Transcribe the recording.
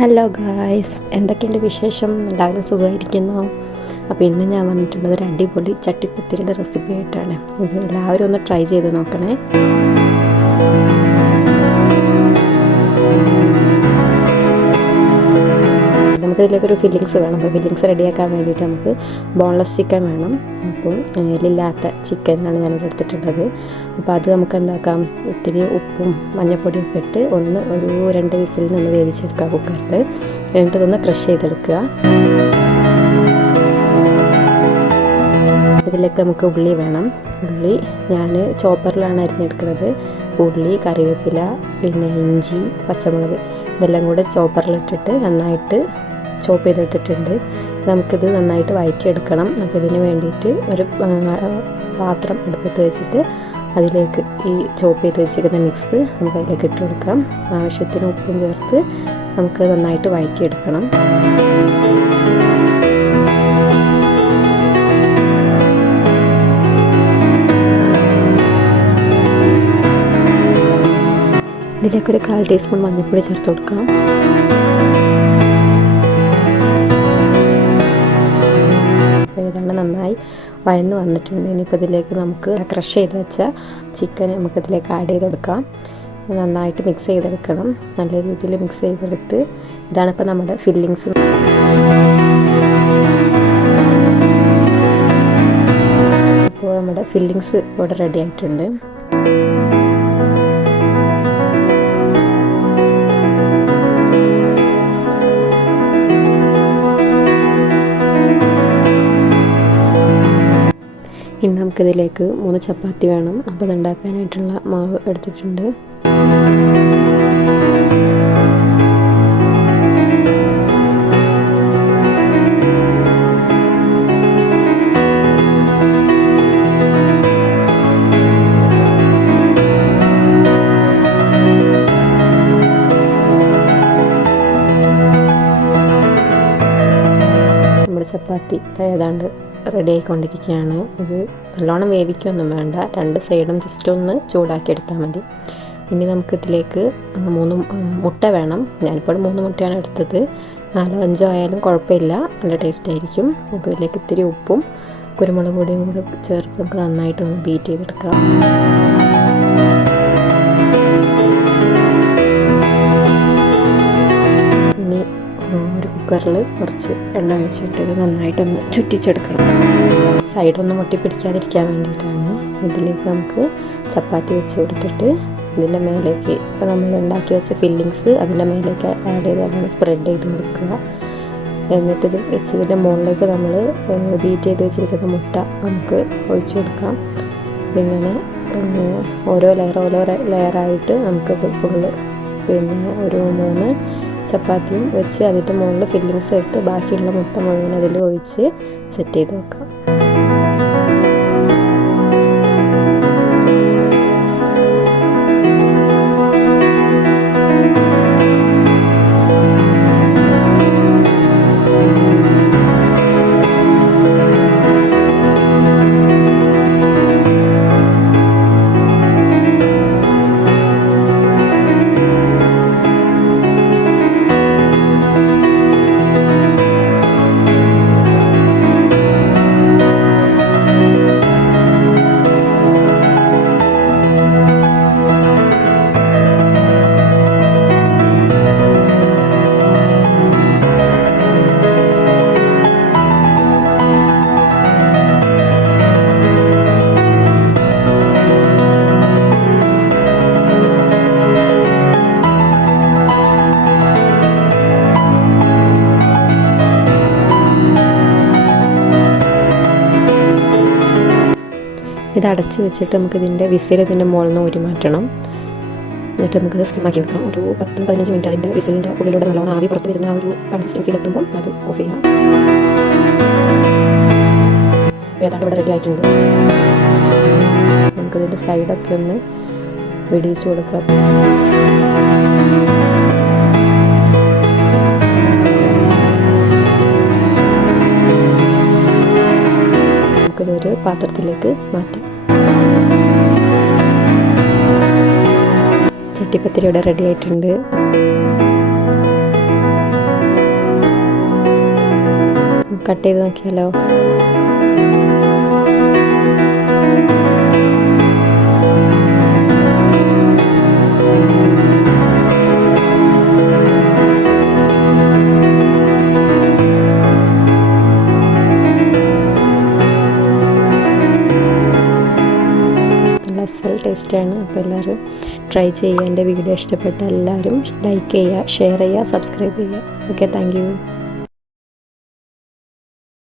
Hello guys, എന്തൊക്കെയുണ്ട് വിശേഷം? എല്ലാവരും സുഖമായിരിക്കുന്നു. അപ്പോൾ ഇന്ന് ഞാൻ വന്നിട്ടുള്ളത് ഒരു അടിപൊളി ചട്ടിപ്പത്തിരിയുടെ റെസിപ്പി ആയിട്ടാണ്. ഇത് എല്ലാവരും ഒന്ന് ട്രൈ ചെയ്ത് നോക്കണേ. നമുക്കിതിലേക്കൊരു ഫില്ലിങ്സ് വേണം. അപ്പോൾ ഫില്ലിങ്സ് റെഡിയാക്കാൻ വേണ്ടിയിട്ട് നമുക്ക് ബോൺലെസ് ചിക്കൻ വേണം. അപ്പം എല്ലില്ലാത്ത ചിക്കനാണ് ഞാനിവിടെ എടുത്തിട്ടുള്ളത്. അപ്പോൾ അത് നമുക്ക് എന്താക്കാം, ഇത്തിരി ഉപ്പും മഞ്ഞൾപ്പൊടിയൊക്കെ ഇട്ട് ഒരു 2 വിസിലിൽ നിന്ന് വേവിച്ചെടുക്കുക കുക്കറിൽ. എന്നിട്ടതൊന്ന് ക്രഷ് ചെയ്തെടുക്കുക. ഇതിലേക്ക് നമുക്ക് ഉള്ളി വേണം. ഉള്ളി ഞാൻ ചോപ്പറിലാണ് അരിഞ്ഞെടുക്കുന്നത്. ഉള്ളി, കറിവേപ്പില, പിന്നെ ഇഞ്ചി, പച്ചമുളക് ഇതെല്ലാം കൂടെ ചോപ്പറിലിട്ടിട്ട് നന്നായിട്ട് ചോപ്പ് ചെയ്തെടുത്തിട്ടുണ്ട്. നമുക്കിത് നന്നായിട്ട് വഴറ്റിയെടുക്കണം. അപ്പോൾ ഇതിന് വേണ്ടിയിട്ട് ഒരു പാത്രം അടുപ്പത്ത് വെച്ചിട്ട് അതിലേക്ക് ഈ ചോപ്പ് ചെയ്ത് വെച്ചിരിക്കുന്ന മിക്സ് നമുക്ക് അതിലേക്ക് ഇട്ട് കൊടുക്കാം. ആവശ്യത്തിന് ഉപ്പും ചേർത്ത് നമുക്ക് നന്നായിട്ട് വഴറ്റിയെടുക്കണം. ഇതിലേക്കൊരു 1/4 ടീസ്പൂൺ മഞ്ഞൾപ്പൊടി ചേർത്ത് കൊടുക്കാം. അപ്പോൾ ഇതാണ് നന്നായി വഴന്ന് വന്നിട്ടുണ്ട്. ഇനിയിപ്പോൾ ഇതിലേക്ക് നമുക്ക് ക്രഷ് ചെയ്ത് വെച്ച ചിക്കൻ നമുക്കിതിലേക്ക് ആഡ് ചെയ്ത് കൊടുക്കാം. നന്നായിട്ട് മിക്സ് ചെയ്തെടുക്കണം. നല്ല രീതിയിൽ മിക്സ് ചെയ്തെടുത്ത് ഇതാണിപ്പോൾ നമ്മുടെ ഫില്ലിങ്സ്. ഇപ്പോൾ നമ്മുടെ ഫില്ലിങ്സ് ഇവിടെ റെഡി ആയിട്ടുണ്ട്. ഇനി നമുക്കിതിലേക്ക് 3 ചപ്പാത്തി വേണം. അപ്പോൾ അതുണ്ടാക്കാനായിട്ടുള്ള മാവ് എടുത്തിട്ടുണ്ട്. നമ്മുടെ ചപ്പാത്തി ഏതാണ്ട് റെഡി ആയിക്കൊണ്ടിരിക്കുകയാണ്. ഇത് നല്ലോണം വേവിക്കൊന്നും വേണ്ട, 2 സൈഡും ജസ്റ്റ് ഒന്ന് ചൂടാക്കി എടുത്താൽ മതി. ഇനി നമുക്കിതിലേക്ക് 3 മുട്ട വേണം. ഞാനിപ്പോൾ 3 മുട്ടയാണ് എടുത്തത്. 4-5 ആയാലും കുഴപ്പമില്ല, നല്ല ടേസ്റ്റ് ആയിരിക്കും. അപ്പോൾ ഇതിലേക്ക് ഇത്തിരി ഉപ്പും കുരുമുളക് പൊടിയും കൂടെ ചേർത്ത് നമുക്ക് നന്നായിട്ട് ഒന്ന് ബീറ്റ് ചെയ്തെടുക്കാം. കുക്കറിൽ കുറച്ച് എണ്ണ ഒഴിച്ചിട്ട് ഇത് നന്നായിട്ടൊന്ന് ചുറ്റിച്ചെടുക്കണം. സൈഡൊന്നും മുട്ടിപ്പിടിക്കാതിരിക്കാൻ വേണ്ടിയിട്ടാണ്. ഇതിലേക്ക് നമുക്ക് ചപ്പാത്തി വെച്ച് കൊടുത്തിട്ട് ഇതിൻ്റെ മേലേക്ക് ഇപ്പോൾ നമ്മൾ ഉണ്ടാക്കി വെച്ച ഫില്ലിങ്സ് അതിൻ്റെ മേലേക്ക് ആഡ് ചെയ്ത് നമ്മൾ സ്പ്രെഡ് ചെയ്ത് കൊടുക്കുക. എന്നിട്ട് ഇത് വെച്ചതിൻ്റെ മുകളിലേക്ക് നമ്മൾ ബീറ്റ് ചെയ്ത് വെച്ചിരിക്കുന്ന മുട്ട നമുക്ക് ഒഴിച്ചു കൊടുക്കാം. ഇങ്ങനെ ഓരോ ലെയറായിട്ട് നമുക്കത് ഫുള്ള് ഒരു 3 ചപ്പാത്തിയും വെച്ച് അതിൻ്റെ മുകളിൽ ഫില്ലിങ്സ് ഇട്ട് ബാക്കിയുള്ള മുട്ട മുഴുവൻ അതിൽ ഒഴിച്ച് സെറ്റ് ചെയ്ത് വെക്കാം. ഇത് അടച്ച് വെച്ചിട്ട് നമുക്കിതിൻ്റെ ഇതിൻ്റെ മുകളിൽ നിന്ന് ഊരി മാറ്റണം. എന്നിട്ട് നമുക്കത് സ്റ്റീമാക്കി വെക്കാം. ഒരു 10-15 മിനിറ്റ് അതിൻ്റെ വിസിലിൻ്റെ ഉള്ളിലൂടെ നല്ലോണം ആവി പുറത്ത് വരുന്ന ഒരു കൺസിസ്റ്റൻസിയിലെത്തുമ്പം അത് ഓഫ് ചെയ്യാം. ഏതാണ്ട് ഇവിടെ റെഡി ആയിട്ടുണ്ട്. നമുക്കിതിൻ്റെ സൈഡൊക്കെ ഒന്ന് വെടിയിച്ച് കൊടുക്കാം. നമുക്കിതൊരു പാത്രത്തിലേക്ക് മാറ്റാം. ചട്ടിപ്പത്തിരി ഇവിടെ റെഡി ആയിട്ടുണ്ട്. കട്ട് ചെയ്ത് നോക്കിയാലോ? അസൽ ടേസ്റ്റാണ്. അപ്പോൾ എല്ലാവരും ട്രൈ ചെയ്യുക. എൻ്റെ വീഡിയോ ഇഷ്ടപ്പെട്ട എല്ലാവരും ലൈക്ക് ചെയ്യുക, ഷെയർ ചെയ്യുക, സബ്സ്ക്രൈബ് ചെയ്യുക. Okay, thank you.